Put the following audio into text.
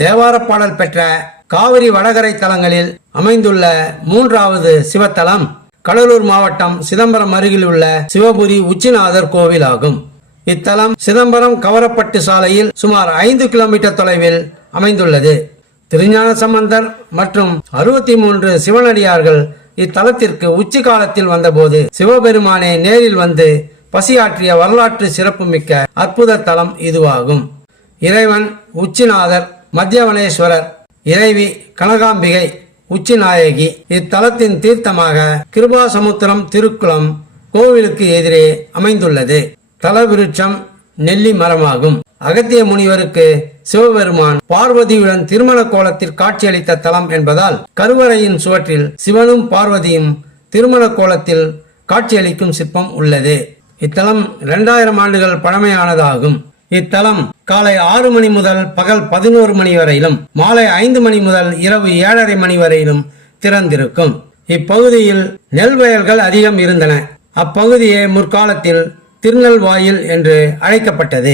தேவார பாடல் பெற்ற காவிரி வடகரை தலங்களில் அமைந்துள்ள மூன்றாவது சிவத்தலம் கடலூர் மாவட்டம் சிதம்பரம் அருகில் உள்ள சிவபுரி உச்சிநாதர் கோவில் ஆகும். இத்தலம் சிதம்பரம் கவரப்பட்டு சாலையில் சுமார் 5 கிலோமீட்டர் தொலைவில் அமைந்துள்ளது. திருஞான சம்பந்தர் மற்றும் 63 சிவனடியார்கள் இத்தலத்திற்கு உச்சி காலத்தில் வந்தபோது சிவபெருமானே நேரில் வந்து பசியாற்றிய வரலாற்று சிறப்புமிக்க அற்புத தலம் இதுவாகும். இறைவன் உச்சிநாதர், மத்தியவனேஸ்வரர், இறைவி கனகாம்பிகை உச்சிநாயகி. இத்தலத்தின் தீர்த்தமாக கிருபாசமுத்திரம் திருக்குளம் கோவிலுக்கு எதிரே அமைந்துள்ளது. தல விருட்சம் நெல்லி மரமாகும். அகத்திய முனிவருக்கு சிவபெருமான் பார்வதியுடன் திருமண கோலத்தில் காட்சியளித்த தலம் என்பதால் கருவறையின் சுவற்றில் சிவனும் பார்வதியும் திருமண கோலத்தில் காட்சியளிக்கும் சிற்பம் உள்ளது. இத்தலம் 2000 ஆண்டுகள் பழமையானதாகும். இத்தலம் காலை 6 மணி முதல் பகல் 11 மணி வரையிலும், மாலை 5 மணி முதல் இரவு 7:30 மணி வரையிலும் திறந்திருக்கும். இப்பகுதியில் நெல் வயல்கள் அதிகம் இருந்தன. அப்பகுதியே முற்காலத்தில் திருநெல்வாயில் என்று அழைக்கப்பட்டது.